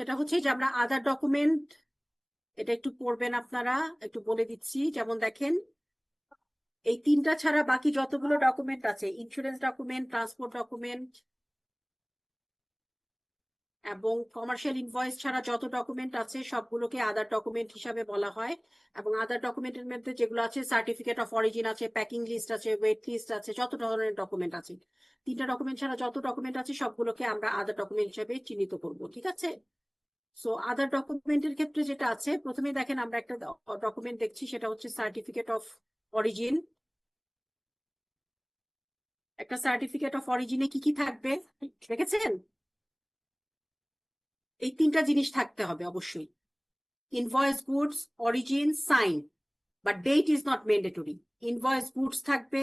সেটা হচ্ছে যে আমরা আদার ডকুমেন্ট, এটা একটু পড়বেন আপনারা, একটু বলে দিচ্ছি। যেমন দেখেন, এই তিনটা ছাড়া বাকি যতগুলো ডকুমেন্ট আছে, ইন্স্যুরেন্স ডকুমেন্ট, ট্রান্সপোর্ট ডকুমেন্ট এবং কমার্শিয়াল ইনভয়েস ছাড়া যত ডকুমেন্ট আছে সবগুলোকে আদার ডকুমেন্ট হিসাবে বলা হয়। এবং আদার ডকুমেন্টের মধ্যে যেগুলো আছে, সার্টিফিকেট অফ অরিজিন আছে, প্যাকিং লিস্ট আছে, ওয়েট লিস্ট আছে, যত ধরনের ডকুমেন্ট আছে, তিনটা ডকুমেন্ট ছাড়া যত ডকুমেন্ট আছে সবগুলোকে আমরা আদার ডকুমেন্ট হিসাবে চিহ্নিত করব। ঠিক আছে? সো আদার ডকুমেন্টের ক্ষেত্রে যেটা আছে, প্রথমে দেখেন আমরা একটা ডকুমেন্ট দেখছি, সেটা হচ্ছে সার্টিফিকেট অফ অরিজিন। একটা সার্টিফিকেট অফ অরিজিনে কি কি থাকবে দেখেছেন? এই তিনটা জিনিস থাকতে হবে অবশ্যই। Invoice, goods, origin, sign, but date is not mandatory. Invoice goods থাকবে,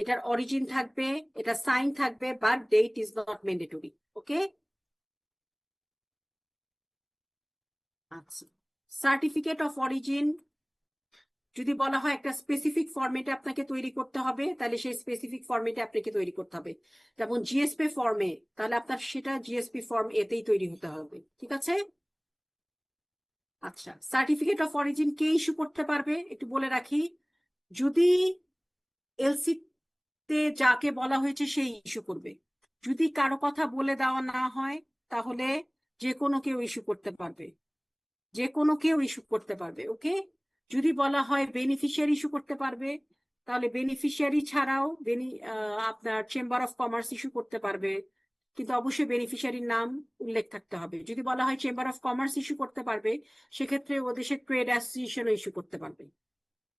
এটার অরিজিন থাকবে, এটা সাইন থাকবে, but date is not mandatory. ওকে? আচ্ছা, সার্টিফিকেট অফ অরিজিন যদি বলা হয় একটা স্পেসিফিক ফরম্যাটে আপনাকে তৈরি করতে হবে, তাহলে সেই স্পেসিফিক ফরম্যাটে আপনাকে তৈরি করতে হবে। যেমন জিএসপি ফর্মে, তাহলে আপনার সেটা জিএসপি ফর্ম এতেই তৈরি হতে হবে। ঠিক আছে? আচ্ছা, certificate of origin K issue করতে পারবে একটু বলে রাখি। যদি এলসি তে যাকে বলা হয়েছে সেই ইস্যু করবে। যদি কারো কথা বলে দেওয়া না হয় তাহলে যে কোনো কেউ ইস্যু করতে পারবে, যে কোনো কেউ ইস্যু করতে পারবে। ওকে? যদি বলা হয় বেনিফিশিয়ারি ইস্যু করতে পারবে, তাহলে বেনিফিশিয়ারি ছাড়াও আপনার চেম্বার অফ কমার্স ইস্যু করতে পারবে, কিন্তু অবশ্যই বেনিফিশিয়ারির নাম উল্লেখ থাকতে হবে। যদি বলা হয় চেম্বার অফ কমার্স ইস্যু করতে পারবে, সেক্ষেত্রে ও দেশের ট্রেড অ্যাসোসিয়েশনও ইস্যু করতে পারবে।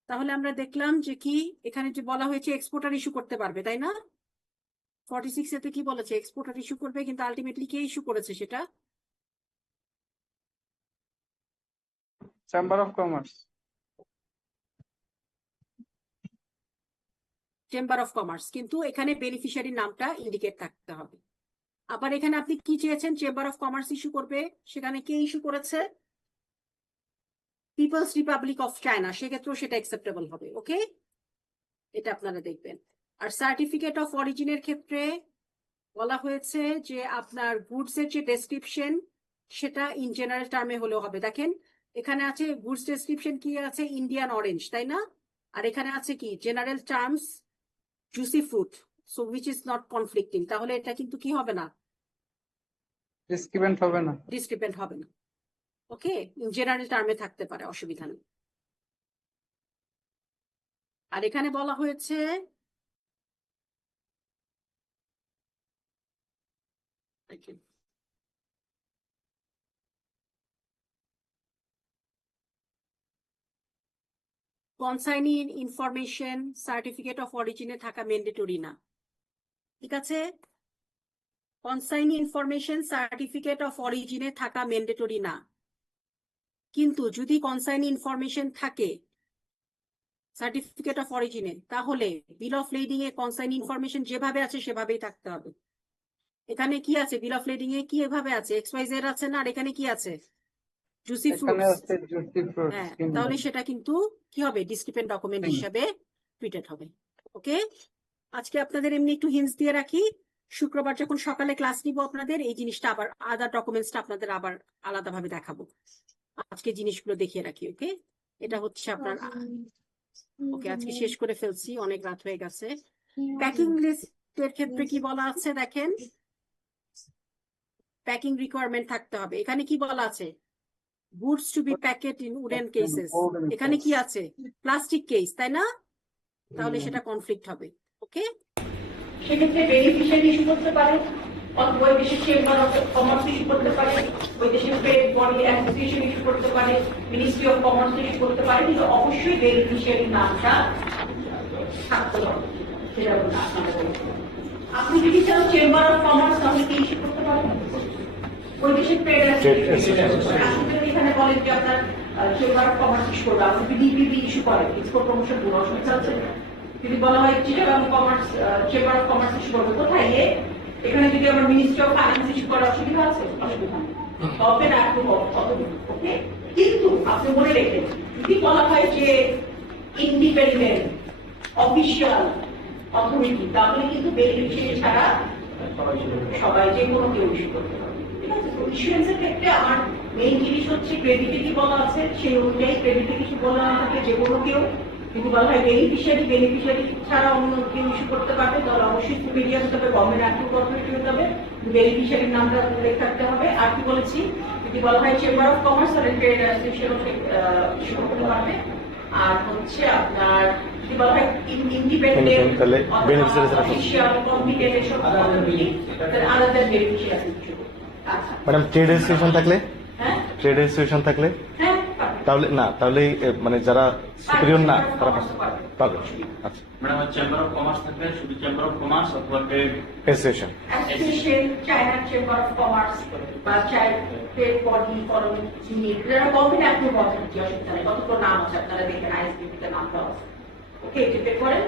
তাহলে আমরা দেখলাম যে কি এখানে যে বলা হয়েছে এক্সপোর্টার ইস্যু করতে পারবে, তাই না? 46 এতে কি বলেছে? এক্সপোর্টার ইস্যু করবে, কিন্তু আলটিমেটলি কে ইস্যু করেছে সেটা? Chamber of commerce. Chamber of commerce, কিন্তু এখানে বেনিফিশিয়ারির নামটা ইন্ডিকেট থাকতে হবে। আবার এখানে আপনি কি চেয়েছেন? চেম্বার অফ কমার্স ইস্যু করবে, সেখানে কে ইস্যু করেছে? পিপলস রিপাবলিক অফ চায়না, সেক্ষেত্রেও সেটা অ্যাকসেপ্টেবল হবে। ওকে? এটা আপনারা দেখবেন। আর সার্টিফিকেট অফ অরিজিনের ক্ষেত্রে বলা হয়েছে যে আপনার গুডস এর যে ডেসক্রিপশন সেটা ইন জেনারেল টার্মে হলেও হবে। দেখেন এখানে আছে গুডস ডেসক্রিপশন কি আছে? ইন্ডিয়ান অরেঞ্জ, তাই না? আর এখানে আছে কি general terms, juicy fruit, so which is not conflicting. তাহলে এটা কিন্তু কি হবে না? ডিসক্রিপেন্ট হবে না। ডিসক্রিপেন্ট হবে না। ওকে? জেনারেল টার্মে থাকতে পারে, অসুবিধা নেই। আর এখানে বলা হয়েছে কনসাইনি ইনফরমেশন সার্টিফিকেট অফ অরিজিনে থাকা ম্যান্ডেটরি না। ঠিক আছে? কনসাইনি ইনফরমেশন সার্টিফিকেট অফ অরিজিনে থাকা ম্যান্ডেটরি না, কিন্তু যদি কনসাইনি ইনফরমেশন থাকে সার্টিফিকেট অফ অরিজিনে, তাহলে বিল অফ লেডিং এ কনসাইনি ইনফরমেশন যেভাবে আছে সেভাবেই থাকতে হবে। এখানে কি আছে? বিল অফ লেডিং এ কি এভাবে আছে? XYZ আছে না? আর এখানে কি আছে? Juicy fruits. হ্যাঁ, তাহলে সেটা কিন্তু কি হবে? ডিসক্রিপেন্ট ডকুমেন্ট হিসাবে ট্রিটেড হবে। ওকে? আজকে আপনাদের এমনি একটু হিন্টস দিয়ে রাখি, শুক্রবার যখন সকালে ক্লাস নিব আপনাদের এই জিনিসটা আবার আদার ডকুমেন্টসটা আপনাদের আবার আলাদাভাবে দেখাবো। আজকে জিনিসগুলো দেখিয়ে রাখি। ওকে? এটা হচ্ছে আপনার ওকে, আজকে শেষ করে ফেলছি, অনেক রাত হয়ে গেছে। প্যাকিং লিস্টের ক্ষেত্রে কি বলা আছে দেখেন, প্যাকিং রিকোয়ারমেন্ট থাকতে হবে। এখানে কি বলা আছে? Goods to be packed in wooden cases. এখানে কি আছে? প্লাস্টিক কেস, তাই না? তাহলে সেটা কনফ্লিক্ট হবে। ওকে? সেক্ষেত্রে বেনিফিশিয়ারি ইস্যু করতে পারে, অথবা ওই দেশের চেম্বার অফ কমার্স ইস্যু করতে পারে, ওই দেশের ট্রেড বডি অ্যাসোসিয়েশন ইস্যু করতে পারে, মিনিস্ট্রি অফ কমার্স ইস্যু করতে পারে, কিন্তু অবশ্যই বেনিফিশিয়ারির নামটা থাকতে হবে। সেটা আপনি যদি চান চেম্বার অফ কমার্স, তাহলে কি ইস্যু করতে পারেন? ওই দেশের ট্রেড অ্যাসোসিয়েশন এখানে বলেন যে আপনার চেম্বার অফ কমার্স ইস্যু করবে, আপনি যদি ডিপিপি ইস্যু করেন, এক্সপোর্ট প্রমোশন ব্যুরো, অসুবিধা আছে? যদি বলা হয় Chittagong commerce chamber of commerce issue করবে, কোথায়? এখানে যদি আমার মিনিস্ট্রি অফ ফাইন্যান্স ইস্যু করার অসুবিধা আছে? অসুবিধা নেই, হবে না একটু ওকে। কিন্তু আপনি মনে রেখে যদি বলা হয় যে ইন্ডিপেন্ডেন্ট অফিসিয়াল অথরিটি, তাহলে কিন্তু বেনিফিশিয়ারি ছাড়া সবাই যে কোনো কেউ ইস্যু করতে পারবে। ঠিক আছে, তো ইস্যুয়েন্সের ক্ষেত্রে আমার মেইন জিনিস হচ্ছে ক্রেডিটে কি বলা আছে সেই অনুযায়ী ক্রেডিটে কিছু বলা না থাকে যে কোনো কেউ যদি বলা হয় বেনিফিশিয়ারি ছাড়া অন্য কেউ ইস্যু করতে পারবে তাহলে অবশ্যই সুপিরিয়র হতে হবে, গভর্নমেন্ট অ্যাপ্রুভ অথরিটি হতে হবে, বেনিফিশিয়ারির নামটা উল্লেখ থাকতে হবে। আর কি বলেছি, যদি বলা হয় চেম্বার অফ কমার্স আর ট্রেড অ্যাসোসিয়েশন ইস্যু করতে পারবে। আর হচ্ছে আপনার যদি বলা হয় ইন্ডিপেন্ডেন্ট তাহলে beneficiary ছাড়া অফিশিয়াল কম্পিটেন্ট এসব আলাদা বেনিফিশিয়ারি ইস্যু। আচ্ছা ম্যাডাম ট্রেড অ্যাসোসিয়েশন থাকলে হ্যাঁ ট্রেড অ্যাসোসিয়েশন থাকলে হ্যাঁ পারবে। তাহলে না তাহলে মানে যারা সুপিরিয়র না তারা পারবে। পাবে। আচ্ছা ম্যাডাম চেম্বার অফ কমার্স থাকলে শুধু চেম্বার অফ কমার্স অথবা trade association association, China chamber of commerce বা ট্রেড বডি ফরেন ইউনিট, যারা গভর্নমেন্ট অ্যাপ্রুভ অথরিটি, অসুবিধা নেই, কতগুলো নাম আছে আপনারা দেখেন, আইএসবিপি তে নাম দেওয়া আছে। ওকে, চেপে করেন।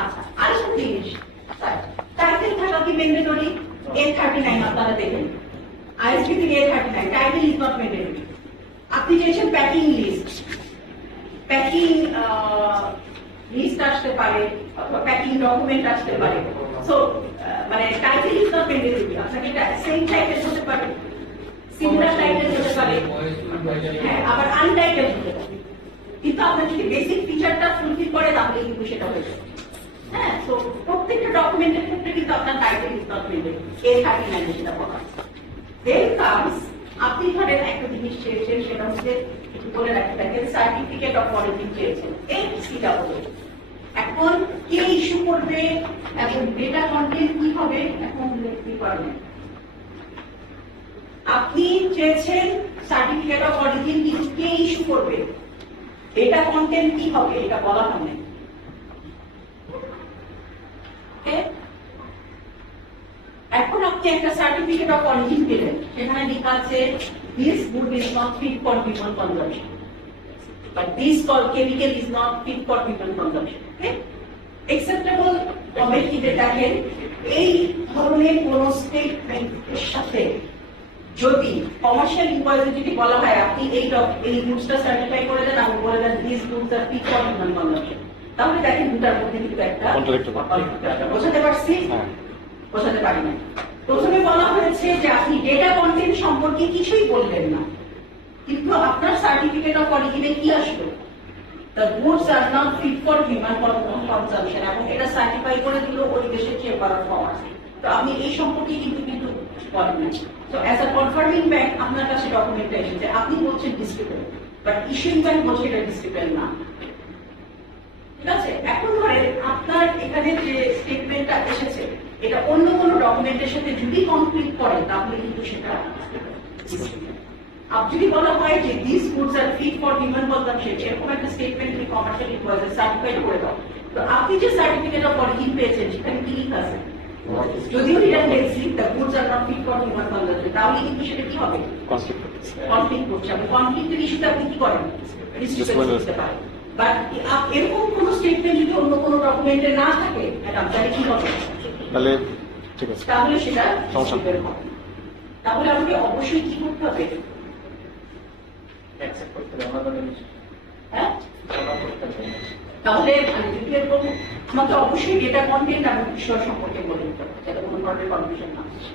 আচ্ছা, আরেকটা জিনিস, টাইটেল থাকা কি ম্যান্ডেটরি? A39 আপনারা দেখেন, আইএসবিপি A39, title is not mandatory. আপনি চেয়েছেন প্যাকিং লিস্ট, প্যাকিং লিস্ট আসতে পারে অথবা প্যাকিং ডকুমেন্ট আসতে পারে। সো মানে টাইটেল ইজ নট ম্যান্ডেটরি, আপনাকে সেম টাইটেল হতে পারে, সিমিলার টাইটেল হতে পারে, হ্যাঁ, আবার আনটাইটেল হতে পারে, কিন্তু আপনার যদি বেসিক ফিচারটা ফুলফিল করে তাহলে কিন্তু সেটা হয়ে যাবে। হ্যাঁ, তো প্রত্যেকটা ডকুমেন্টের ক্ষেত্রে কিন্তু আপনার title is not mandatory, A39 যেটা বলা আছে। দেন কামস, আপনি ধরেন একটা জিনিস চেয়েছেন, সেটা হচ্ছে একটু বলে রাখতে থাকেন সার্টিফিকেট অফ অরিজিন চেয়েছেন, HCW। এখন কে ইস্যু করবে এবং ডেটা কন্টেন্ট কি হবে এখন লিখতে পারবেন। আপনি চেয়েছেন সার্টিফিকেট অফ অরিজিন, কিন্তু কে ইস্যু করবে, ডেটা কন্টেন্ট কি হবে এটা বলা হয় না। এখন আপনি একটা সার্টিফিকেট অফ অরিজিন পেলেন, সেখানে লেখা আছে this good is not fit for human consumption, but this chemical is not fit for human consumption. Okay, acceptable হবে কি দেখেন, এই ধরনের কোন স্টেটমেন্টের সাথে যদি কমার্শিয়াল ইনভয়েসে যদি বলা হয় আপনি এই গুডসটা সার্টিফাই করে দেন, আমি বলে দেন this goods are fit for human consumption, তাহলে দেখেন দুটার মধ্যে কিন্তু একটা বোঝাতে পারছি, বোঝাতে পারি না। প্রথমে বলা হয়েছে যে আপনি ডেটা কন্টেন্ট সম্পর্কে কিছুই বললেন না, কিন্তু আপনার সার্টিফিকেট অফ অরিজিনে কি আসলো, the goods are not fit for human consumption, এবং এটা সার্টিফাই করে দিল ওই দেশের চেম্বার অফ কমার্স। তো আপনি এই সম্পর্কে কিন্তু বলেন না। তো অ্যাজ আ কনফার্মিং ব্যাংক আপনার কাছে ডকুমেন্টটা এসেছে, আপনি বলছেন ডিস্ট্রিবিউট, বাট ইস্যুইং ব্যাংক বলছে এটা ডিস্ট্রিবিউট না। ঠিক আছে, এখন ধরেন আপনার এখানে যে স্টেটমেন্টটা এসেছে এটা অন্য কোনো ডকুমেন্টের সাথে যদি কনফ্লিক্ট করে তাহলে কিন্তু সেটা আপনি যদি বলা হয় যে this goods are fit for human consumption, এরকম একটা স্টেটমেন্ট তুমি কমার্শিয়াল ইনভয়েসে সার্টিফাইড করে দাও, তো আপনি যে সার্টিফিকেট অফ অরিজিন পেয়েছেন সেখানে কি লেখা আছে, যদিও এটা text the goods are not fit for human consumption, তাহলে কিন্তু সেটা কি হবে, কনফ্লিক্ট করছে। আপনি কনফ্লিক্টের ইস্যুতে আপনি কি করেন, ডিস্ট্রিবিউট করতে পারেন। বাট এরকম কোন স্টেটমেন্ট যদি অন্য কোনো ডকুমেন্টে না থাকে ম্যাডাম, তাহলে কি হবে, তাহলে ঠিক আছে, তাহলে সেটা সমস্যা নেই। বের হবে। তাহলে আমাকে অবশ্যই কি করতে হবে, অ্যাকসেপ্ট করতে হবে আমাদের হ্যাঁ, তাহলে মানে যদি এরকম আমাকে অবশ্যই ডেটা কন্টেন্ট এবং বিষয় সম্পর্কে বলে দিতে হবে, যাতে কোনো ধরনের কনফিউশন না আসে।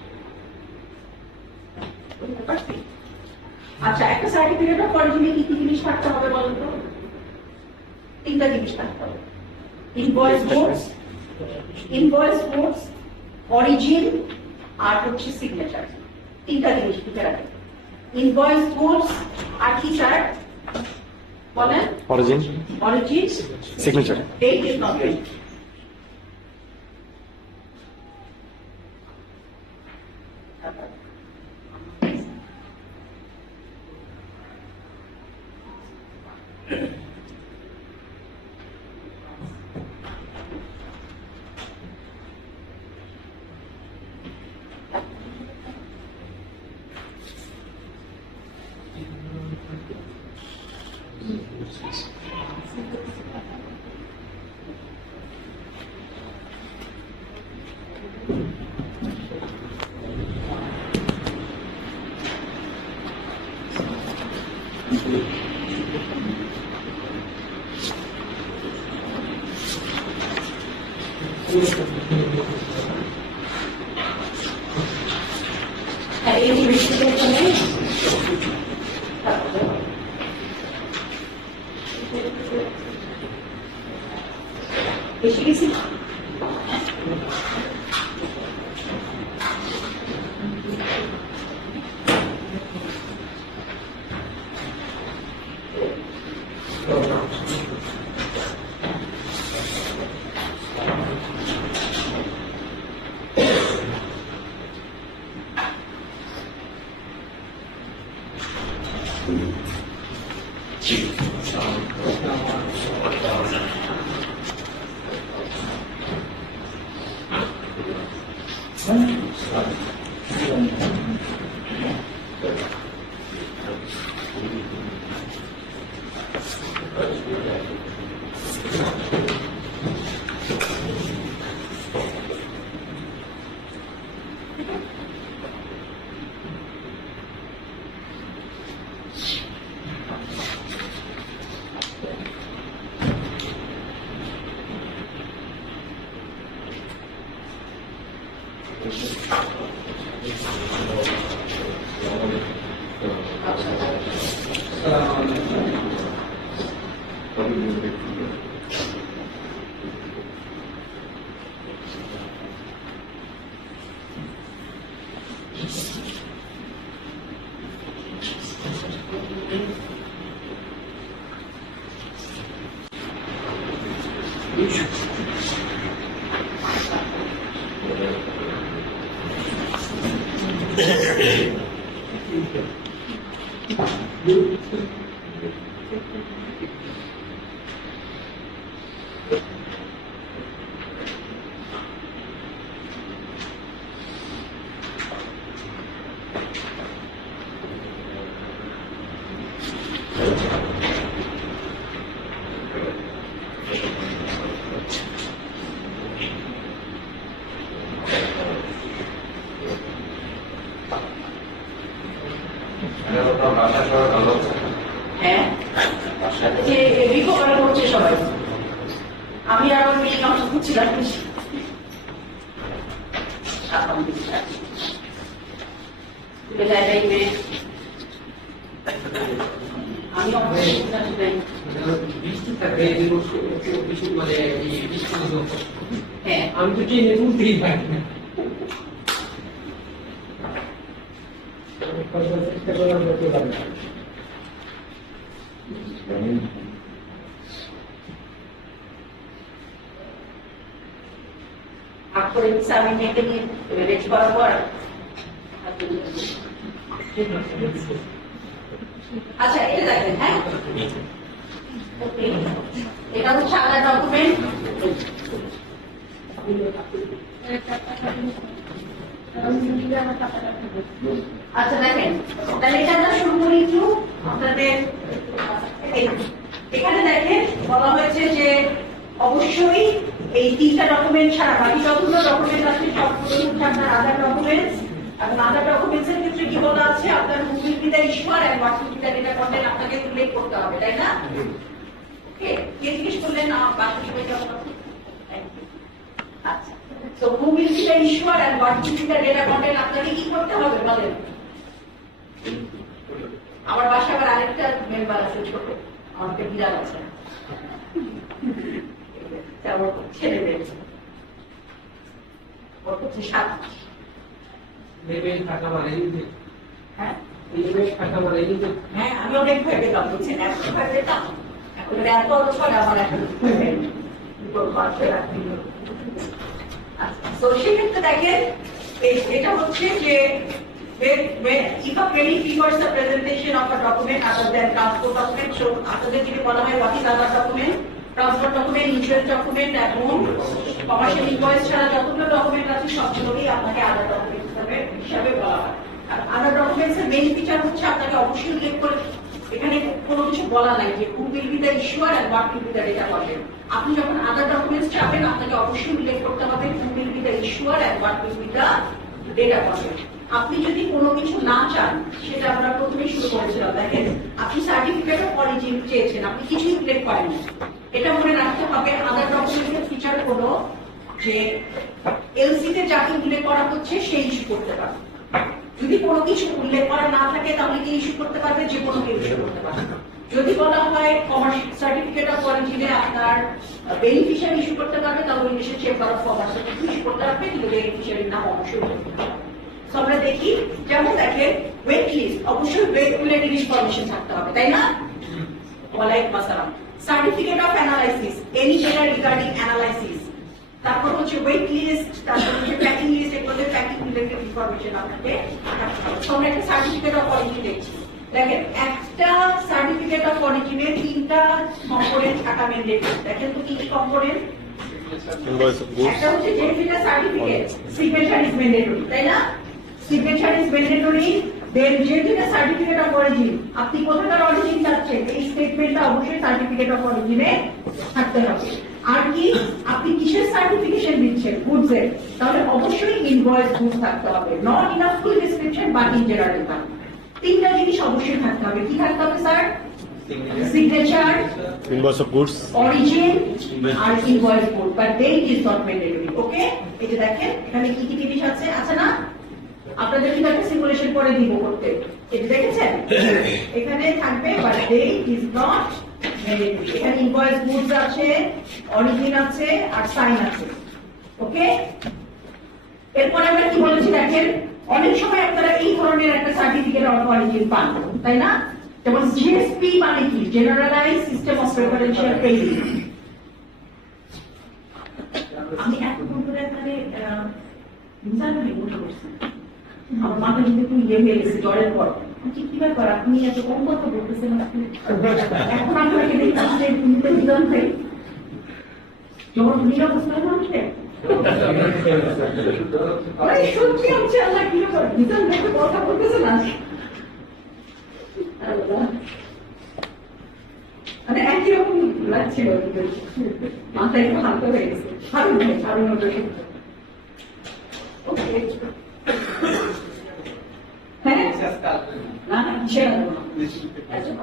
বুঝতে পারছি? আচ্ছা, একটা সার্টিফিকেট অফ অরিজিনে কি কি জিনিস থাকতে হবে বলুন তো, তিনটা জিনিস থাকতে হবে, ইনভয়েস কোডস, অরিজিন আর হচ্ছে সিগনেচার, তিনটা জিনিস লিখে রাখেন। ইনভয়েস কোডস আর কি চার বলেন, origin signature, date is not fit. হ্যাঁ, এই জিনিসগুলো হ্যাঁ, যে রিকভার করছে সবাই। আমি আর আমার মেয়ে নষ্ট করছিলাম আমি হ্যাঁ আমি তো ট্রেনে উঠতেই পারি না। চেষ্টা করার করতে পারি না। করে দিচ্ছে, আমি মেয়েকে নিয়ে রেডি করার পর আচ্ছা এটা দেখেন। হ্যাঁ, এটা হচ্ছে আলাদা ডকুমেন্ট। আচ্ছা দেখেন, তাহলে এটা আমরা শুরু করি একটু আপনাদের। এখানে দেখেন বলা হয়েছে যে অবশ্যই এই তিনটা ডকুমেন্ট ছাড়া বাকি যতগুলো ডকুমেন্ট আছে সবগুলো হচ্ছে আপনার আধার ডকুমেন্টস। এবং আধার ডকুমেন্টস এর ক্ষেত্রে কি বলা আছে, আপনার মুক্তিপিতা ঈশ্বর এবং বাসুপিতা ডেটা কন্টেন্ট আপনাকে উল্লেখ করতে হবে, তাই না? ওকে, কে জিজ্ঞেস করলেন বাসুপিতা? আচ্ছা, তো মুক্তিপিতা ঈশ্বর এবং বাসুপিতা ডেটা কন্টেন্ট আপনাকে কি করতে হবে বলেন? আমার বাসায় আবার আরেকটা মেম্বার আছে ছোট, আমাকে বিড়াল আছে, ছেলে মেয়ে ওর হচ্ছে 7 মাস। হ্যাঁ, আমি অনেক ভয় পেতাম, বুঝছেন, এত ভয় পেতাম। এখন এত বছর আমার এখন সেক্ষেত্রে দেখেন এটা হচ্ছে যে if a penny figures the presentation of a document other than transport document, so আপনাদের যদি বলা হয় what is other document, transport document, insurance document এবং কমার্শিয়াল ইনভয়েস ছাড়া যতগুলো ডকুমেন্ট আছে সবগুলোই আপনাকে আদার ডকুমেন্ট হিসাবে বলা হয়। আর আদার ডকুমেন্টস এর মেইন ফিচার হচ্ছে আপনাকে অবশ্যই উল্লেখ করে, এখানে কোনো কিছু বলা নাই যে who will be the issuer and what will be the data content. আপনি যখন আদার ডকুমেন্টস চাবেন আপনাকে অবশ্যই উল্লেখ করতে হবে who will be the issuer and what will be the data content. আপনি যদি কোনো কিছু না চান, সেটা আমরা প্রথমেই শুরু করেছিলাম, দেখেন আপনি সার্টিফিকেট অফ অরিজিন চেয়েছেন, আপনি কিছুই উল্লেখ করেন। এটা মনে রাখতে হবে আদার ডকুমেন্টের ফিচার হলো যে এলসি তে যাকে উল্লেখ করা হচ্ছে সেই ইস্যু করতে পারবে। যদি কোনো কিছু উল্লেখ করা না থাকে তাহলে কি ইস্যু করতে পারবে? যে কোনো কেউ ইস্যু করতে পারবে। যদি বলা হয় কমার্শিয়াল সার্টিফিকেট অফ অরিজিনে আপনার বেনিফিশিয়ারি ইস্যু করতে পারবে, তাহলে ইংলিশে চেম্বার অফ কমার্স ইস্যু করতে পারবে, কিন্তু বেনিফিশিয়ারির নাম অবশ্যই আমরা দেখি। যেমন দেখেন ওয়েট লিস্ট, অবশ্যই ওয়েট রিলেটেড ইনফরমেশন থাকতে হবে, তাই না? ওয়ালাইকুম আসসালাম। Certificate of analysis, any data regarding analysis. তারপর হচ্ছে ওয়েট লিস্ট, তারপর হচ্ছে প্যাকিং লিস্ট, এগুলো প্যাকিং রিলেটেড ইনফরমেশন আপনাকে থাকতে হবে। আমরা একটা সার্টিফিকেট অফ অরিজিন দেখছি, দেখেন একটা সার্টিফিকেট অফ অরিজিনে 3টা কম্পোনেন্ট থাকা ম্যান্ডেটরি। দেখেন তো কি কি কম্পোনেন্ট? ইনভয়েস অফ গুডস, একটা হচ্ছে যেটা সার্টিফিকেট, সিগনেচার ইজ ম্যান্ডেটরি, তাই না? Signature is mandatory. দেন যেটা সার্টিফিকেট অফ অরিজিন, আপনি কোথাকার অরিজিন চাচ্ছেন এই স্টেটমেন্টটা অবশ্যই সার্টিফিকেট অফ অরিজিনে থাকতে হবে। আর কি আপনি কিসের সার্টিফিকেশন দিচ্ছেন? গুডস এর, তাহলে অবশ্যই ইনভয়েস গুডস থাকতে হবে। Not enough full description but in general term. 3টা জিনিস অবশ্যই থাকতে হবে। কি থাকতে হবে sir? Signature, invoice of goods, origin R invoice code, but date is not mandatory. ওকে, এই যে দেখেন এখানে কি কি জিনিস আছে, আছে না? আপনাদের কিন্তু একটা সিমুলেশন করে দিব করতে, এটা দেখেছেন? এখানে থাকবে but date is not mandatory. এখানে ইনভয়েস কোড আছে, অরিজিন আছে আর সাইন আছে। ওকে, এরপরে আমরা কি বলেছি দেখেন, অনেক সময় আপনারা এই ধরনের একটা সার্টিফিকেট অফ অরিজিন পান, তাই না? যেমন জিএসপি মানে কি? Generalise system of preferential trading. আমি এখন ধরে এখানে জানি উঠে বসছি, আমার মাথা কিন্তু একটু ইয়ে হয়ে গেছে জ্বরের পর। কি ব্যাপার, আপনি এত কম কথা বলতেছেন? এখন আপনাকে দেখতাম যে তুমি তো বিধান ভাই জ্বর নিরাবস্থায় মানুষকে সত্যি হচ্ছে আল্লাহ কি ব্যাপার, বিধান ভাইকে কথা বলতেছে না মানে একই রকম লাগছিল, মাথায় একটু হালকা হয়ে গেছে। ছাড়ুন ভাই, ছাড়ুন ওটাকে। ওকে, হ্যাঁ না না কিসের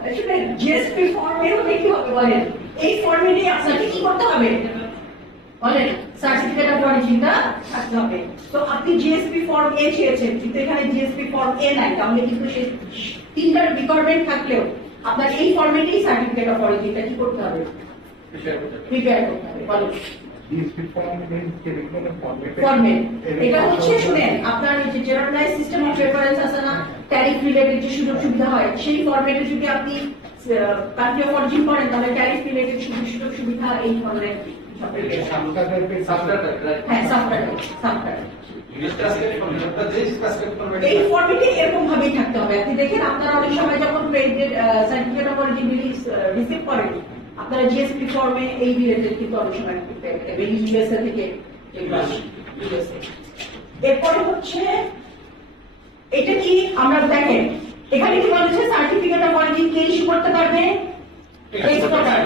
আসলে জিএসপি ফর্মেও দেখি হবে বলেন, এই ফর্মেটে আপনাকে কি করতে হবে বলেন? সার্টিফিকেট অফ অরিজিনটা থাকতে হবে। তো আপনি জিএসপি ফর্ম এ চেয়েছেন, কিন্তু এখানে জিএসপি ফর্ম এ নাই, তাহলে কিন্তু সেই 3টার রিকোয়ারমেন্ট থাকলেও আপনার এই ফর্মেটেই সার্টিফিকেট অফ অরিজিনটা কি করতে হবে? প্রিপেয়ার করতে হবে। বলেন ফরম্যাট, এটা হচ্ছে শুনেন আপনার যে জেনারেলাইজ সিস্টেম অফ রেফারেন্স আছে না, ট্যারিফ রিলেটেড যে সুযোগ সুবিধা হয়, সেই ফরম্যাটে যদি আপনি কান্ট্রি অফ অরিজিন করেন তাহলে ট্যারিফ রিলেটেড সুযোগ সুবিধা এই ধরনের এই ফরম্যাটে এরকম ভাবেই থাকতে হবে। আপনি দেখেন আপনারা অনেক সময় যখন সার্টিফিকেট অফ অরিজিন রিসিভ করেন, আপনারা জিএসপি ফর্মে এই রিলেটেড কিন্তু অনেক সময় ইউএসএ থেকে এরপরে হচ্ছে এটা কি আমরা দেখেন এখানে কি বলেছে, certificate of origin K issue করতে পারবে? এক্সপোর্টার।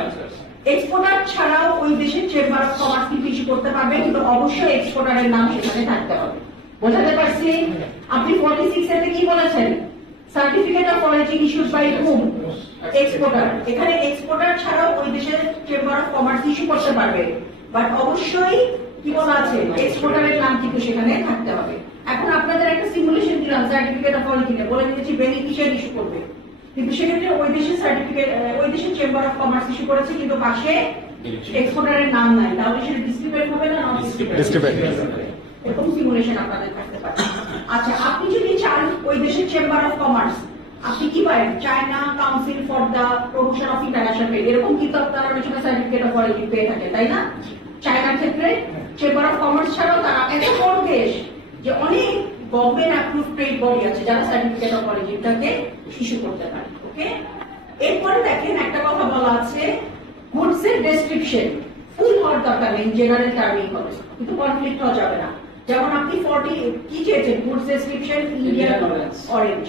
এক্সপোর্টার ছাড়াও ওই দেশের চেম্বার অফ কমার্স কিন্তু ইস্যু করতে পারবে, কিন্তু অবশ্যই এক্সপোর্টারের নাম সেখানে থাকতে হবে। বোঝাতে পারছি? আপনি 46 এতে কি বলেছেন? Certificate of origin issued by hmm? Exporter. এখানে এক্সপোর্টার ছাড়াও ওই দেশের চেম্বার অফ কমার্স ইস্যু করতে পারবে, বাট অবশ্যই কি বলা আছে? এক্সপোর্টারের নাম কিন্তু সেখানে থাকতে হবে। এখন আপনাদের একটা সিমুলেশন দিলাম সার্টিফিকেট অফ অরিজিনে, বলে দিয়েছি বেনিফিশিয়ারি ইস্যু করবে, কিন্তু সেক্ষেত্রে ওই দেশের সার্টিফিকেট ওই দেশের চেম্বার অফ কমার্স ইস্যু করেছে, কিন্তু পাশে এক্সপোর্টারের নাম নাই, তাহলে সেটা ডিস্ট্রিবিউট হবে না? এরকম সিমুলেশন আপনাদের থাকতে পারে। আচ্ছা, আপনি যদি চান ওই দেশের চেম্বার অফ কমার্স, আপনি কি পারেন? China council for the promotion of international trade, এরকম কিন্তু আপনারা অনেক সময় সার্টিফিকেট অফ অরিজিন পেয়ে থাকে, তাই না? চায়নার ক্ষেত্রে চেম্বার অফ কমার্স ছাড়াও তারা এত বড় দেশ যে অনেক গভর্নমেন্ট অ্যাপ্রুভ ট্রেড বডি আছে যারা সার্টিফিকেট অফ অরিজিনটাকে ইস্যু করতে পারে। ওকে, এরপরে দেখেন একটা কথা বলা আছে, গুডস এর ডেসক্রিপশন ফুল হওয়ার দরকার নেই, জেনারেল টার্মিং হবে, কিন্তু কনফ্লিক্ট হওয়া যাবে না। যেমন আপনি 40 কি চেয়েছেন? Goods description Indian orange.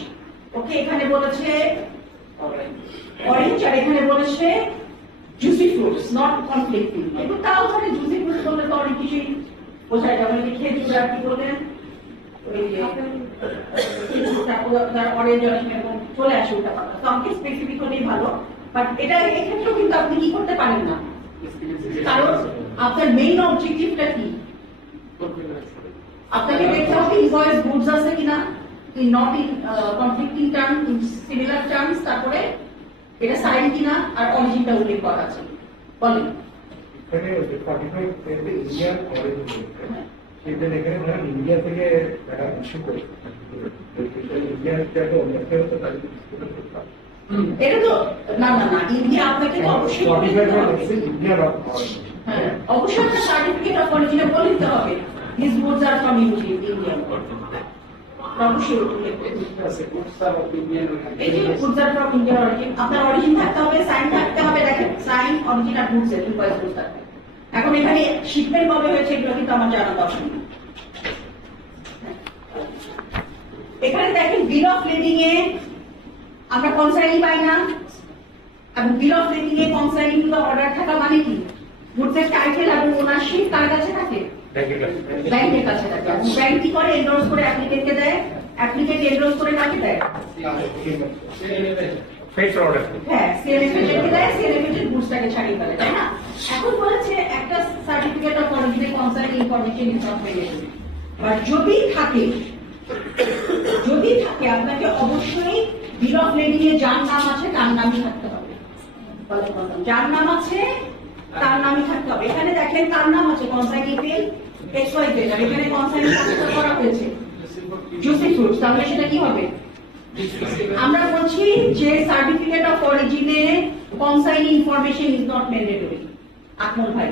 ওকে, এখানে বলেছে অরেঞ্জ আর এখানে বলেছে জুসি ফ্রুটস, নট কনফ্লিক্টিং, কিন্তু তাও ধরে জুসি ফ্রুটস বলতে তো অনেক কিছুই বোঝায়, যেমন খেজুর আর কি বললেন অরেঞ্জ চলে আসে ওটা পাতা, তো আমাকে স্পেসিফিক হলেই ভালো। বাট এটা এক্ষেত্রেও কিন্তু আপনি কি করতে পারেন না, কারণ আপনার মেইন অবজেক্টিভটা কি? আপনাকে দেখতে হবে ইনভয়েস গুডস আছে কিনা, not in conflicting term, in similar terms, তারপরে এটা সাইন কিনা, আর অরিজিনটা উল্লেখ করা আছে। বলেন ইন্ডিয়া থেকে ইস্যু করে এটা তো না না না, ইন্ডিয়া আপনাকে তো অবশ্যই অবশ্যই একটা সার্টিফিকেট অফ অরিজিন বলে দিতে হবে, this goods are from India. অবশ্যই এই যে গুডস ফ্রম ইন্ডিয়ান অরিজিন, আপনার অরিজিন থাকতে হবে, সাইন থাকতে হবে, দেখেন সাইন অরিজিন আর গুডস এর ইনভয়েস বুঝতে হবে। এখন এখানে শিপমেন্ট কবে হয়েছে এগুলো কিন্তু আমার জানা দরকার নেই। এখানে দেখেন বিল অফ লেডিং এ আমরা কনসাইনি পাই না, এবং বিল of লেডিং A consignee two the order থাকা মানে কি, গুডসের টাইটেল এবং ওনারশিপ কার কাছে থাকে, ব্যাংকের কাছে থাকে। এবং ব্যাংক কি করে, এন্ডোর্স করে অ্যাপ্লিকেন্টকে দেয়, অ্যাপ্লিকেন্ট এন্ডোর্স করে কাকে দেয়, হ্যাঁ সিএলএফএ দেয়, সিএলএফএ গুডসটাকে ছাড়িয়ে ফেলে, তাই না? এখন বলেছে একটা certificate of origin concern information is not variable, but যদি থাকে আপনাকে অবশ্যই বিল অফ লেডিং এ যার নাম আছে তার নামই থাকতে হবে, যার নাম আছে তার নামই থাকতে হবে। এখানে দেখেন তার নাম আছে কনসাইনি পেল XYZ, আর এখানে কনসাইনি ট্রান্সফার করা হয়েছে জুসি ফ্রুটস, তাহলে সেটা কি হবে? আমরা বলছি যে certificate of অরিজিনে consignee information is not mandatory. Akmal ভাই,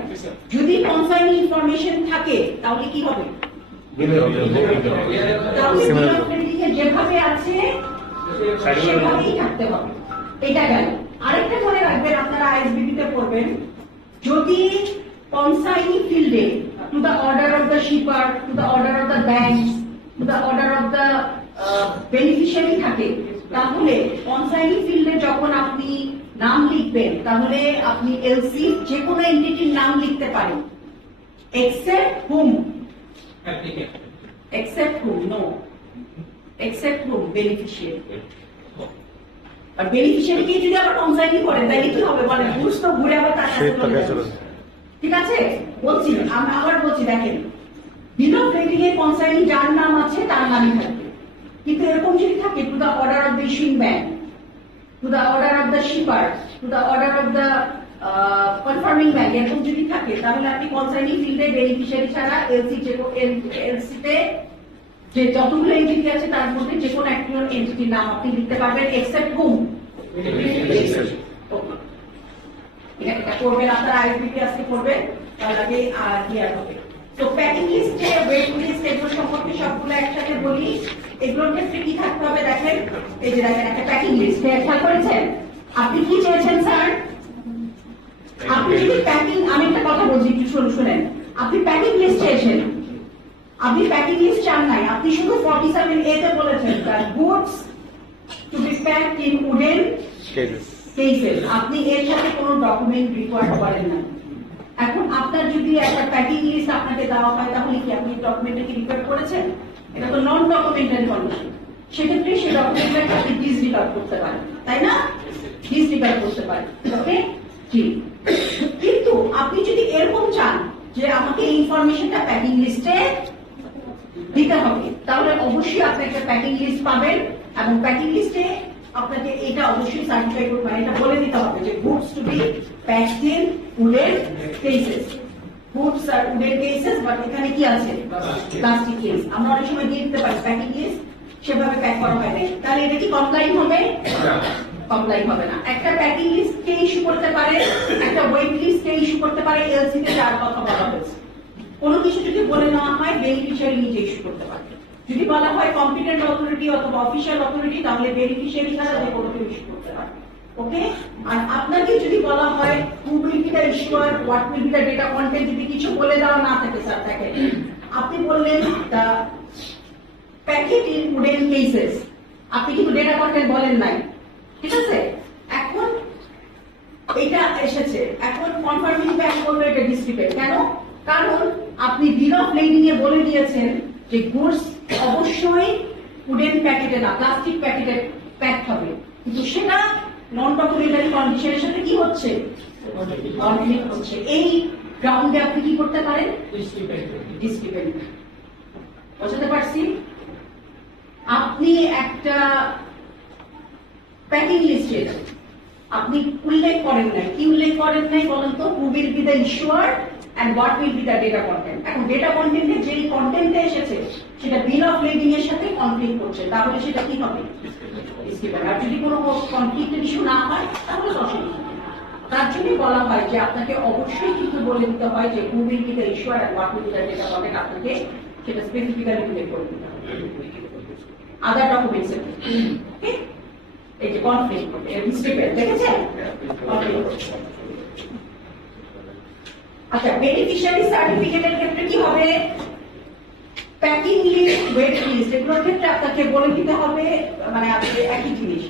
যদি কনসাইনি ইনফরমেশন থাকে তাহলে কি হবে? তাহলে বিল অফ লেডিং এ যেভাবে আছে সেভাবেই থাকতে হবে। এটা গেল। আরেকটা মনে রাখবেন, আপনারা আইএসবিবি তে পড়বেন, যদি কনসাইনি ফিল্ডে to the order of the shipper, to the order of the bank, to the order of the beneficiary থাকে, তাহলে কনসাইনি ফিল্ডে যখন আপনি নাম লিখবেন তাহলে আপনি এলসি যে কোনো এন্টিটির নাম লিখতে পারেন, এক্সেপ্ট হুম, বেনিফিশিয়ারি। আর বেনিফিশিয়ারিকে যদি আবার কনসাইনি করেন তাহলে কি হবে বলেন? গুডস তো ঘুরে আবার তার কাছে চলে যাবে। ঠিক আছে, বলছি আমি আবার বলছি, দেখেন বিল অফ লেডিং এ কনসাইনি যার নাম আছে তার নামই থাকবে, কিন্তু এরকম যদি থাকে to the order of the issuing bank, to the order of the shipper, to the order of the confirming bank, এরকম যদি থাকে তাহলে আপনি কনসাইনি ফিল্ডে বেনিফিশিয়ারি ছাড়া এলসিতে যে যতগুলো এন্টিটি আছে তার মধ্যে যে কোনো একটা এন্টিটির নাম আপনি লিখতে পারবেন, এক্সেপ্ট হুম। এটা করবেন আপনারা, আইএসবিপি আজকে করবেন, তার আগে ক্লিয়ার হবে। তো প্যাকিং লিস্টে, ওয়েট লিস্ট, এগুলো সম্পর্কে সবগুলো একসাথে বলি। এগুলোর ক্ষেত্রে কি থাকতে হবে দেখেন, এই যে দেখেন একটা প্যাকিং লিস্ট খেয়াল করেছেন, আপনি কি চেয়েছেন স্যার? আপনি যদি প্যাকিং, আমি একটা কথা বলছি একটু শুনেন, আপনি প্যাকিং লিস্ট চেয়েছেন, আপনি প্যাকিং লিস্ট চান নাই, আপনি শুধু 47A তে বলেছেন that goods to be packed in wooden cases, আপনি এর সাথে কোনো ডকুমেন্ট রিকোয়ার্ড করেন না। এখন আপনার যদি একটা প্যাকিং লিস্ট আপনাকে দেওয়া হয় তাহলে কি আপনি ডকুমেন্টে কি রিকোয়ার্ড করেছেন? এটা তো নন ডকুমেন্টারি কন্ডিশন, সেক্ষেত্রে সেই ডকুমেন্টটাকে আপনি ডিসরিগার্ড করতে পারেন, তাই না? ডিসরিগার্ড করতে পারেন, ওকে ঠিক। কিন্তু আপনি যদি এরকম চান যে আমাকে এই ইনফরমেশনটা প্যাকিং লিস্টে দিতে হবে, তাহলে অবশ্যই আপনি একটা প্যাকিং লিস্ট পাবেন, এবং প্যাকিং লিস্টে আপনাকে এটা অবশ্যই সার্টিফাই করতে হবে, এটা বলে দিতে হবে যে goods to be packed in wooden cases, goods আর উডেন কেসেস, বাট এখানে কি আছে প্লাস্টিক কেস। আমরা অনেক সময় দিয়ে দিতে পারি প্যাকিং লিস্ট, সেভাবে প্যাক করা হয় না, তাহলে এটা কি কমপ্লাইন হবে? কমপ্লাইন হবে না। একটা প্যাকিং লিস্ট কে ইস্যু করতে পারে, একটা ওয়েট লিস্ট কে ইস্যু করতে পারে, এলসি তে যার কথা বলা হয়েছে। কোনো কিছু যদি বলে নেওয়া হয় বেনিফিশিয়ারি নিজে ইস্যু করতে পারে, যদি বলা হয় কম্পিটেন্ট অথরিটি অথবা অফিসিয়াল অথরিটি তাহলে বেনিফিশিয়ারি ছাড়া যে কোনো কেউ ইস্যু করতে পারে, ওকে? আর আপনাকে যদি বলা হয় হু will be the ইস্যুয়ার, what will be the data content, যদি কিছু বলে দেওয়া না থাকে স্যার, দেখেন আপনি বললেন the packet in wooden cases, আপনি কিন্তু ডেটা কন্টেন্ট বলেন নাই, ঠিক আছে? এখন এটা এসেছে, এখন কনফার্মিং ব্যাংক বলবে এটা ডিসক্রিপেন্ট, কেন? কারণ আপনি বিল অফ লেডিং এ বলে দিয়েছেন যে গুডস অবশ্যই উডেন প্যাকেটে না প্লাস্টিক প্যাকেটে প্যাক হবে, কিন্তু সেটা নন ডকুমেন্টারি কন্ডিশনের সাথে কি হচ্ছে, কনফ্লিক্ট হচ্ছে। এই গ্রাউন্ডে আপনি কি করতে পারেন? ডিসক্রিপেন্ট। বোঝাতে পারছি? আপনি একটা প্যাকিং লিস্টে আপনি উল্লেখ করেন নাই, কি উল্লেখ করেন নাই বলেন তো? হু will be the ইস্যুয়ার and what will be the data content. এখন ডেটা কন্টেন্টে যেই কন্টেন্টে এসেছে সেটা বিল অফ লেডিং এর সাথে কনফ্লিক্ট করছে, তাহলে সেটা কি হবে? ডিসক্রিপেন্ট। আর যদি কোনো কনফ্লিক্টের ইস্যু না হয় তাহলে অসুবিধা নেই। তার জন্য বলা হয় যে আপনাকে অবশ্যই কিন্তু বলে দিতে হয় যে who will be the ইস্যুয়ার and what will be the data content, আপনাকে সেটা স্পেসিফিক্যালি উল্লেখ করে দিতে হবে। আদার ডকুমেন্টস ওকে এই যে কনফ্লিক্ট স্টেটমেন্ট দেখেছেন আচ্ছা বেনিফিশিয়ারি সার্টিফিকেটের ক্ষেত্রে কি হবে প্যাকিং লিস্ট ওয়েট লিস্ট এগুলোর ক্ষেত্রে আপনাকে বলে দিতে হবে মানে আপনি একই জিনিস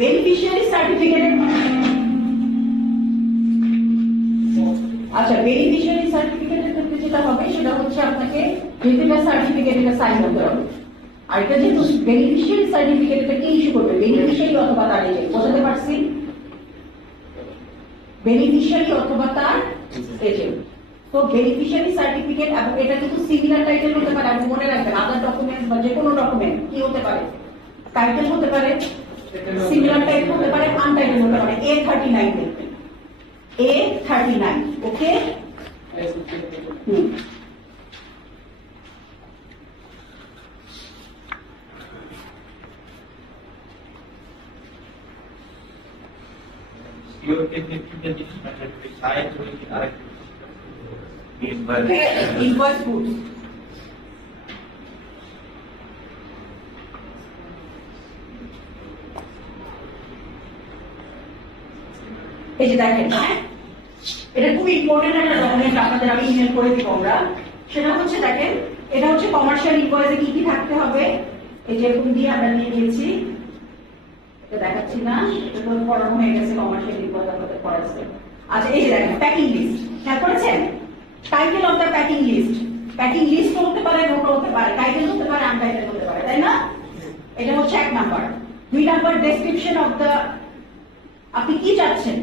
বেনিফিশিয়ারি সার্টিফিকেটের আচ্ছা বেনিফিশিয়ারি সার্টিফিকেটের ক্ষেত্রে যেটা হবে সেটা হচ্ছে আপনাকে যেটা সার্টিফিকেট এটা সাইন করতে হবে আর এটা যেহেতু বেনিফিশিয়ারি সার্টিফিকেট এটা কে ইস্যু করবে বেনিফিশিয়ারি অথবা তার এজেন্ট বোঝাতে পারছি বেনিফিশিয়ারি অথবা তার এজেন্ট তো বেনিফিশিয়ারি সার্টিফিকেট এবং এটা কিন্তু সিমিলার টাইটেল হতে পারে আপনি মনে রাখবেন আদার ডকুমেন্টস বা যে কোনো ডকুমেন্ট কি হতে পারে টাইটেল হতে পারে সিমিলার টাইটেল হতে পারে আনটাইটেল হতে পারে A39 দেখবেন A39 okay Your technical side will be correct. Invoice goods এই যে দেখেন হ্যাঁ এটা খুব ইম্পর্টেন্ট একটা ডকুমেন্ট আপনাদের আমি ইমেল করে দিব আমরা সেটা হচ্ছে দেখেন এটা হচ্ছে কমার্শিয়াল ইনভয়েসে কি কি থাকতে হবে এই যে এরকম দিয়ে আমরা নিয়ে গেছি এটা দেখাচ্ছি না এটা তো পড়ানো হয়ে গেছে কমার্শিয়াল ইনভয়েস আপনাদের পড়াচ্ছে আচ্ছা এই যে দেখেন প্যাকিং লিস্ট খেয়াল করেছেন title of the packing list হতে পারে নোট হতে পারে টাইটেল হতে পারে আনটাইটেল হতে পারে তাই না এটা হচ্ছে 1 number 2 number description of the আপনি কি চাচ্ছেন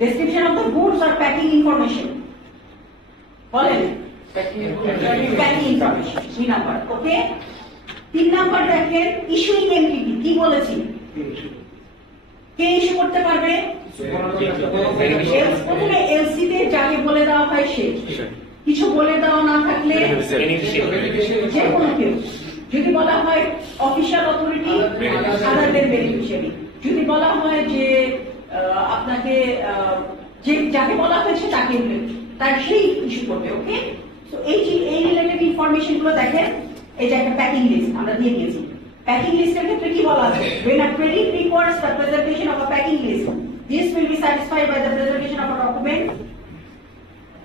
description of the goods or packing information বলেন packing information 2 number okay 3 number দেখেন ইস্যুইং এন্টিটি কি বলেছি কে ইস্যু করতে পারবে প্রথমে এলসি তে যাকে বলে দেওয়া হয় সে কিছু বলে দেওয়া না থাকলে যে কোনো কেউ যদি বলা হয় অফিশিয়াল অথরিটি আদার দেন বেনিফিশিয়ারি যদি বলা হয় যে আপনাকে যে যাকে বলা হয়েছে তাকে তার সেই ইস্যু করবে ওকে তো এই রিলেটেড ইনফরমেশন গুলো দেখেন এই যে একটা প্যাকিং লিস্ট আমরা দিয়ে দিয়েছি Packing list এর ক্ষেত্রে কি বলা আছে when a credit requires the presentation of a packing list this will be satisfied by the presentation of a document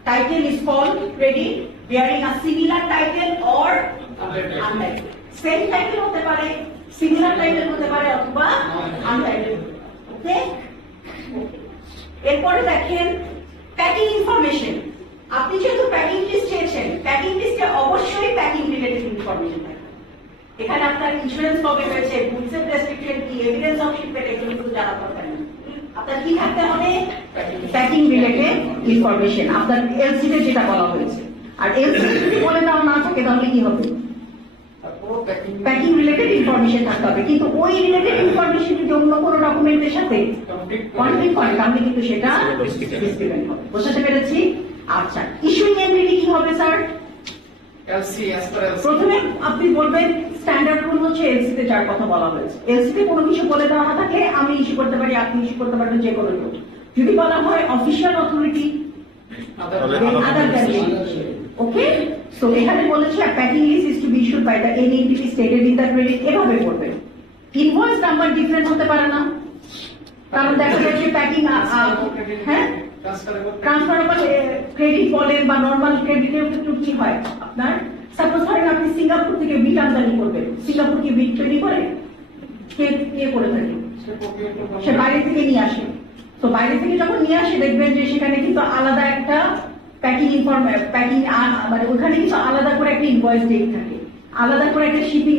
title is called credit bearing a similar title or untitled same title হতে পারে similar title হতে পারে অথবা untitled ওকে এরপরে দেখেন packing information আপনি যেহেতু packing list চেয়েছেন প্যাকিং লিস্টে অবশ্যই প্যাকিং রিলেটেড ইনফরমেশন থাকবে এখানে আপনার ইন্স্যুরেন্স কবে হয়েছে গুডস এর প্রেসক্রিপশন কি এভিডেন্স অফ শিপমেন্ট এগুলো কিন্তু জানা দরকার নেই আপনার কি থাকতে হবে প্যাকিং রিলেটেড ইনফরমেশন আপনার এলসি তে যেটা বলা হয়েছে আর এলসি যদি বলে দেওয়া না থাকে তাহলে কি হবে প্যাকিং রিলেটেড ইনফরমেশন থাকতে হবে কিন্তু ওই রিলেটেড ইনফরমেশন যদি অন্য কোনো ডকুমেন্টের সাথে কনফ্লিক্ট করে তাহলে কিন্তু সেটা ডিসক্রিমিনেট হবে বুঝতে পেরেছি আচ্ছা ইস্যুইং এন্টিটি কি হবে sir LC as per LC প্রথমে আপনি বলবেন স্ট্যান্ডার্ড রুল হচ্ছে এলসি তে যার কথা বলা হয়েছে এলসি তে কোনো কিছু বলে দেওয়া না থাকলে আমি ইস্যু করতে পারি আপনি ইস্যু করতে পারবেন যে কোনো কেউ যদি বলা হয় official authority other than okay so এখানে বলেছে packing list is to be issued by the any entity stated in the credit এভাবে করবেন ইনভয়েস নাম্বার ডিফারেন্ট হতে পারে না কারণ দেখা যাচ্ছে প্যাকিং হ্যাঁ ট্রান্সফারেবল ক্রেডিট বলেন বা নরমাল ক্রেডিটের ক্ষেত্রে কি হয় আপনার সাপোজ ধরেন আপনি সিঙ্গাপুর থেকে বিট আমদানি করবেন সিঙ্গাপুর কি বিট তৈরি করে কে কে করে থাকে সে বাইরে থেকে নিয়ে আসে তো বাইরে থেকে যখন নিয়ে আসে দেখবেন যে সেখানে কিন্তু আলাদা একটা প্যাকিং প্যাকিং মানে ওখানে কিন্তু আলাদা করে একটা ইনভয়েস ডেট থাকে আলাদা করে একটা শিপিং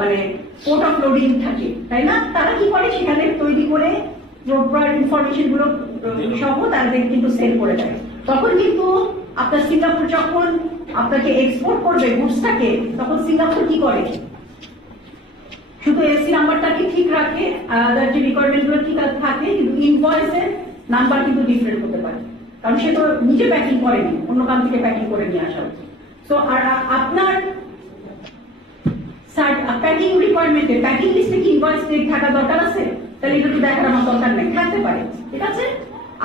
মানে পোর্ট অফ লোডিং থাকে তাই না তারা কি করে সেখানে তৈরি করে প্রপার ইনফরমেশন গুলো সহ তাদের কিন্তু সেল করে দেয় তখন কিন্তু আপনার সিঙ্গাপুর যখন আপনাকে এক্সপোর্ট করবে গুডসটাকে তখন সিঙ্গাপুর কি করে শুধু এলসি নাম্বারটাকে ঠিক রাখে আর যে রিকোয়ারমেন্ট গুলো ঠিক থাকে কিন্তু ইনভয়েসের নাম্বার কিন্তু ডিফারেন্ট হতে পারে কারণ সে তো নিজে প্যাকিং করেনি অন্য কান থেকে প্যাকিং করে নিয়ে আসা হচ্ছে সো আর আপনার প্যাকিং রিকোয়ারমেন্টে প্যাকিং লিস্টে কি ইনভয়েস ডেট থাকা দরকার আছে তাহলে এটা তো দেখার আমার দরকার নেই থাকতে পারে ঠিক আছে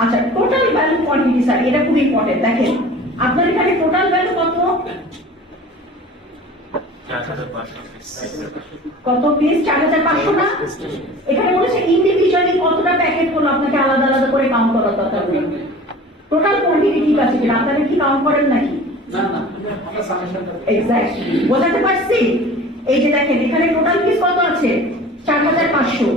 আচ্ছা টোটাল ভ্যালু কোয়ান্টিটি স্যার এটা খুব ইম্পর্টেন্ট দেখেন আপনার এখানে টোটাল ভ্যালু কত কত পিস? 4500 না? এখানে বলেছে ইন্ডিভিজুয়ালি কতটা প্যাকেট হলো আপনাকে আলাদা আলাদা করে কাউন্ট করার দরকার নেই। টোটাল কোয়ান্টিটি ঠিক আছে কিনা আপনারা কি কাউন্ট করেন নাকি? না না আমরা সামেশনটা এক্স্যাক্টলি বোঝাতে পারছি? এই যে দেখেন এখানে টোটাল পিস কত আছে? 4500।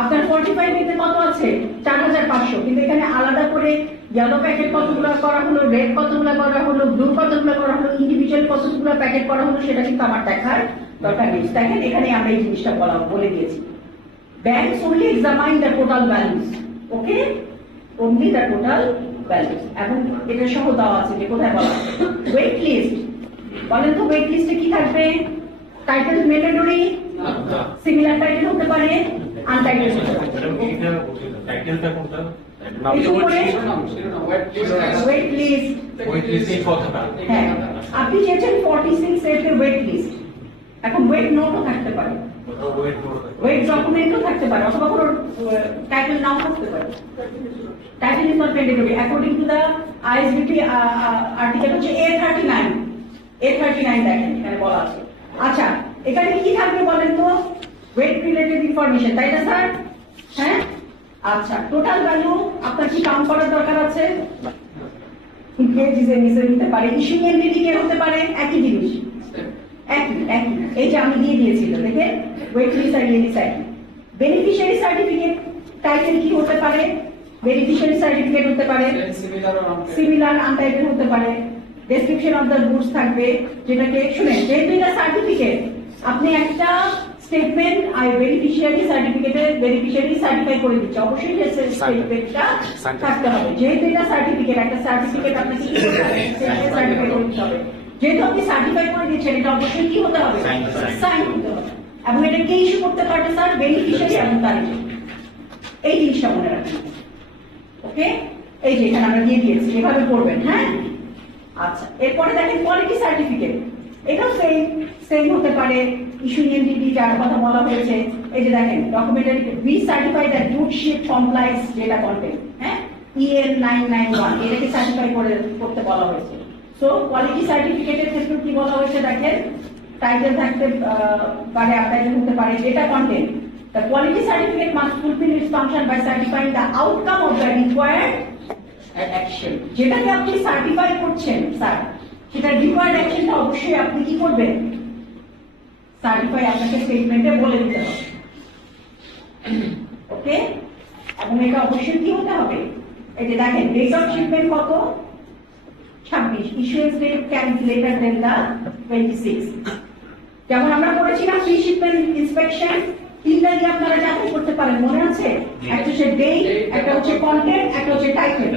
আপনার 45 পিসে কত আছে? 4500। কিন্তু এখানে আলাদা করে ইয়েলো প্যাকেট কতগুলো করা হলো, রেড কতগুলো করা হলো, ব্লু কতগুলো করা হলো, ইন্ডিভিজুয়াল কতগুলো প্যাকেট করা হলো সেটা কিন্তু আমার দেখার দরকার নেই। দেখেন এখানে আমরা এই জিনিসটা বলে দিয়েছি। Banks only examine the total values. Okay? Only the total values. এবং এটা সহ দেওয়া আছে যে কোথায় বলা আছে। ওয়েট লিস্ট বলেন তো, ওয়েট লিস্টে কি থাকবে? টাইটেল ম্যান্ডেটরি, সিমিলার টাইটেল হতে পারে, আনটাইটেল হতে পারে। টাইটেলটা কোনটা? একটু করে ওয়েট লিস্ট। এই কথাটা। হ্যাঁ, আপনি চেয়েছেন 46 এর ওয়েট লিস্ট। এখন ওয়েট নোটও থাকতে পারে, ওয়েট ডকুমেন্টও থাকতে পারে, অথবা কোনো টাইটেল নাও থাকতে পারে। Title is not mandatory according to the ISBT article হচ্ছে A39। A39 দেখেন এখানে বলা আছে। আচ্ছা, এখানে কি থাকবে বলেন তো? ওয়েট রিলেটেড ইনফরমেশন, তাই না স্যার? হ্যাঁ, আচ্ছা। টোটাল ভ্যালু আপনার কি কাউন্ট করার দরকার আছে? কেজিসে নিচে নিতে পারে, ইস্যুইং এন্টিটি কে হতে পারে, একই জিনিস, একই। এই যে আমি দিয়ে দিয়েছিল দেখে ওয়েট লিস্ট আর ইয়ে লিস্ট একই। বেনিফিশিয়ারি সার্টিফিকেট টাইটেল কি হতে পারে? বেনিফিশিয়ারি সার্টিফিকেট হতে পারে, সিমিলার আনটাইটেল হতে পারে। ডেসক্রিপশন অফ দ্য গুডস থাকবে, যেটাকে শুনেন যেহেতু এটা সার্টিফিকেট, আপনি একটা স্টেটমেন্ট আর বেনিফিশিয়ারি সার্টিফিকেটে বেনিফিশিয়ারি সার্টিফাই করে দিচ্ছে, অবশ্যই স্টেটমেন্টটা থাকতে হবে। যেহেতু এটা সার্টিফিকেট, একটা সার্টিফিকেট আপনাকে কি করতে হবে? সার্টিফাই করে দিতে হবে। যেহেতু আপনি সার্টিফাই করে দিচ্ছেন, এটা অবশ্যই কি হতে হবে? সাইন হতে হবে। এবং এটা কে ইস্যু করতে পারবে স্যার? বেনিফিশিয়ারি এবং তারিখ। এই জিনিসটা মনে রাখবেন। ওকে, এই যে এখানে আমরা দিয়ে দিয়েছি, এভাবে করবেন। হ্যাঁ, আচ্ছা। এরপরে দেখেন কোয়ালিটি সার্টিফিকেট, এটাও সেম হতে পারে। ইস্যুইং এন্টিটি যার কথা বলা হয়েছে, এই যে দেখেন documentary be certify that good ship complies data content. হ্যাঁ, EN 991 এটাকে সার্টিফাই করতে বলা হয়েছে। সো কোয়ালিটি সার্টিফিকেটের ক্ষেত্রে কি বলা হয়েছে দেখেন, টাইটেল থাকতে পারে, আনটাইটেল হতে পারে, data content. The quality certificate must fulfill its function by certifying the outcome of the required action. যেটাকে আপনি সার্টিফাই করছেন স্যার, সেটা রিকোয়ার্ড অ্যাকশনটা অবশ্যই আপনি কি করবেন? সার্টিফাই আপনাকে স্টেটমেন্টে বলে দিতে হবে। ওকে, এবং এটা অবশ্যই কি হতে হবে? এই যে দেখেন ডেট অফ শিপমেন্ট কত? 26। Issuance date can be letter দেন দা 26। যেমন আমরা করেছিলাম প্রি শিপমেন্ট ইন্সপেকশন, তিনটা দিয়ে আপনারা যাচাই করতে পারেন, মনে আছে? একটা হচ্ছে ডেট, একটা হচ্ছে কন্টেন্ট, একটা হচ্ছে টাইটেল।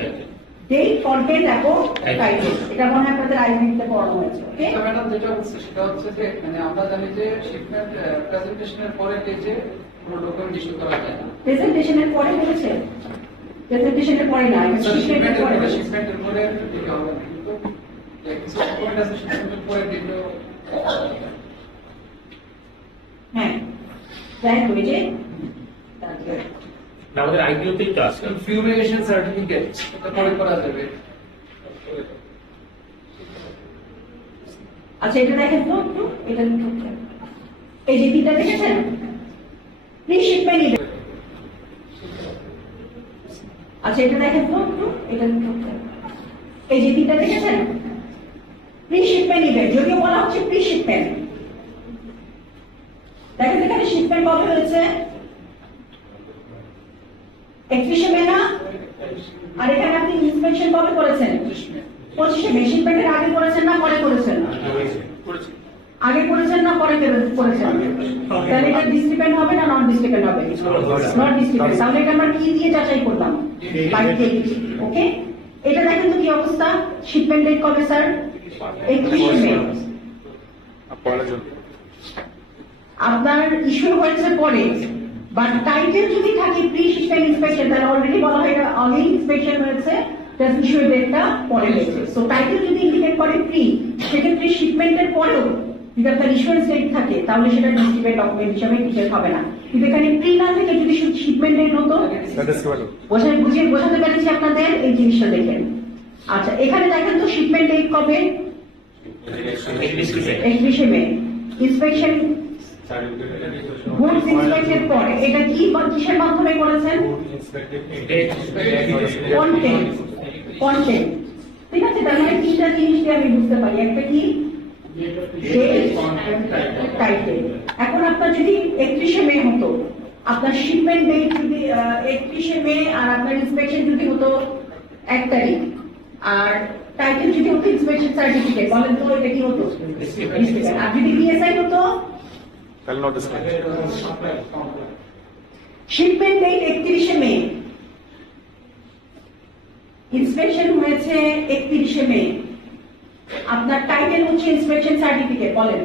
ডেট, কন্টেন্ট এবং টাইটেল, এটা মনে হয় আপনাদের আইডিতে পড়ানো হয়েছে। ওকে ম্যাডাম, যেটা হচ্ছে সেটা হচ্ছে যে মানে আমরা জানি যে শিপমেন্ট প্রেজেন্টেশনের পরে পেজে কোনো ডকুমেন্ট ইস্যু করা যায় না। প্রেজেন্টেশনের পরে বলেছে? প্রেজেন্টেশনের পরে না, শিপমেন্টের পরে। শিপমেন্টের পরে দিতে হবে, কিন্তু কিছু ডকুমেন্ট আছে শিপমেন্টের পরে দিতেও। হ্যাঁ, যাই হোক, এই যে আমাদের আইডিওতেই তো আছে ফিউমিগেশন সার্টিফিকেট, এটা পরে করা যাবে। আচ্ছা, এটা দেখেন তো একটু, এটা এই যে তিনটা দেখেছেন, প্রি শিপমেন্ট ইভেন্ট। আচ্ছা, এটা দেখেন তো একটু, এটা এই যে তিনটা দেখেছেন, প্রি শিপমেন্ট ইভেন্ট, যদিও বলা হচ্ছে প্রি শিপমেন্ট। দেখেন এখানে শিপমেন্ট কবে হয়েছে? 31 মে না? আর এখানে আপনি ইন্সপেকশন কবে করেছেন? 25 মে। শিপমেন্টের আগে করেছেন না পরে করেছেন? আগে করেছেন না পরে করেছেন? তাহলে এটা ডিসক্রিপেন্ট হবে না নন ডিসক্রিপেন্ট হবে? নট ডিসক্রিপেন্ট। তাহলে এটা আমরা কি দিয়ে যাচাই করলাম? By date. ওকে, এটা দেখেন তো কি অবস্থা। শিপমেন্ট ডেট কবে স্যার? 31 মে। আপনার ইস্যু হয়েছে পরে, বাট টাইটেল যদি থাকে প্রি শিপমেন্ট ইন্সপেকশন, তাহলে অলরেডি বলা হয় এটা আগে ইন্সপেকশন হয়েছে, জাস্ট ইস্যু ডেটটা পরে হয়েছে। সো টাইটেল যদি ইন্ডিকেট করে প্রি, সেক্ষেত্রে শিপমেন্টের পরেও যদি আপনার ইস্যুয়েন্স ডেট থাকে, তাহলে সেটা ডিসক্রিপেন্ট ডকুমেন্ট হিসাবে টিকেট হবে না। কিন্তু এখানে প্রি না থেকে যদি শুধু শিপমেন্ট ডেট হতো, বোঝাতে পেরেছি আপনাদের এই জিনিসটা দেখেন। আচ্ছা, এখানে দেখেন তো শিপমেন্ট ডেট কবে? 31 মে। ইন্সপেকশন গুডস ইন্সপেক্টেড পরে এটা কি কিসের মাধ্যমে করেছেন? কন্টেন্ট। ঠিক আছে, তার মানে তিনটা জিনিস দিয়ে আমি বুঝতে পারি, একটা কি টাইটেল। এখন আপনার যদি 31শে মে হতো, আপনার শিপমেন্ট ডেট যদি 31শে মে, আর আপনার ইন্সপেকশন যদি হতো 1 তারিখ, আর টাইটেল যদি হতো ইন্সপেকশন সার্টিফিকেট, বলেন তো এটা কি হতো? আর যদি বিএসআই হতো, তাহলে নোটিস শিপমেন্ট ডেট 31শে মে, ইন্সপেকশন হয়েছে 31শে মে, আপনার টাইটেল হচ্ছে ইন্সপেকশন সার্টিফিকেট, বলেন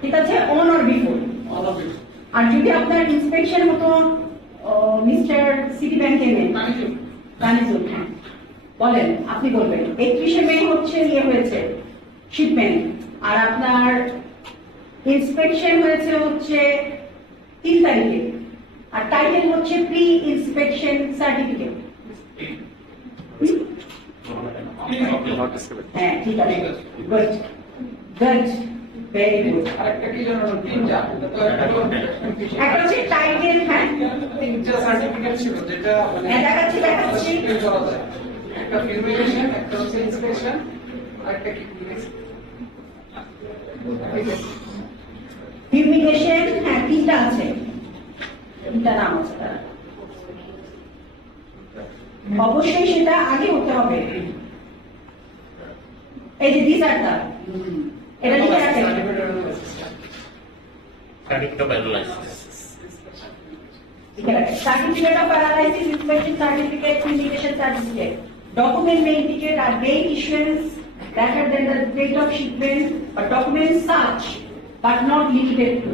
ঠিক আছে, অন অর বিফোর। আর যদি আপনার ইন্সপেকশন হতো মিস্টার সিটি ব্যাংক তানিজুল, হ্যাঁ বলেন, আপনি বলবেন 31শে মে হচ্ছে ইয়ে হয়েছে শিপমেন্ট, আর আপনার ইন্সপেকশন হয়েছে হচ্ছে 3 তারিখে, আর টাইটেল হচ্ছে প্রি ইন্সপেকশন সার্টিফিকেট। নোটিস হ্যাঁ ঠিক আছে, গুড গুড, ভেরি গুড। আরেকটা কি জানো, তিনটা একটা হচ্ছে টাইটেল, হ্যাঁ তিনটা সার্টিফিকেট ছিল যেটা হ্যাঁ, দেখাচ্ছি দেখাচ্ছি। বের করা যায়। একটা ফিল্মিনেশন, একটা হচ্ছে ইন্সপেকশন, আরেকটা কি ফিউমিগেশন, হ্যাঁ তিনটা আছে, তিনটা নাম আছে তার। অবশ্যই সেটা আগে হতে হবে। এই যে দিস আর দ্য, এটা লিখে রাখেন। Certificate of analysis. Certificate of analysis, inspection certificate, fumigation certificate. Document may indicate a date issuance rather than the date of shipment, or documents such but not limited to.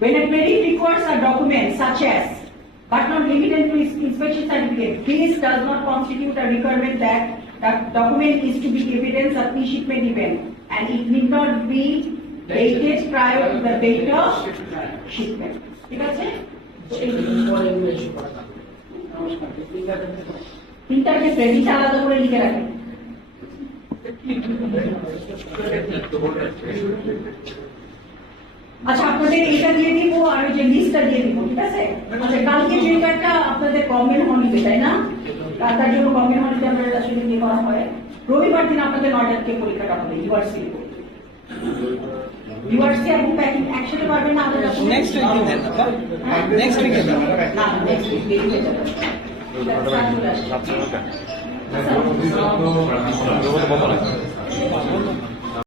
When a credit requires a document such as but not limited to its inspection certificate, this does not constitute a requirement that that document is to be evidence of pre-shipment event, and it need not be dated prior to the date of shipment. ঠিক আছে? তিনটার ক্ষেত্রে তিনটা আলাদা করে লিখে রাখেন। আচ্ছা, আপনাদের এটা দিয়ে দিব, আর ওই যে লিস্টটা দিয়ে দিব, ঠিক আছে? আচ্ছা, কালকে যেটা আপনাদের গভর্নমেন্ট হলিডে, তাই না? তার জন্য গভর্নমেন্ট হলিডে আমরা আসলে ইয়ে করা হয়। রবিবার দিন আপনাদের 9টা থেকে পরীক্ষাটা হবে ইউআরসি। ইউআরসি এবং প্যাকিং একসাথে পারবেন না আমাদের নেক্সট উইক দেন, নেক্সট উইকে না, নেক্সট উইক দেরি হয়ে যাবে। আপনার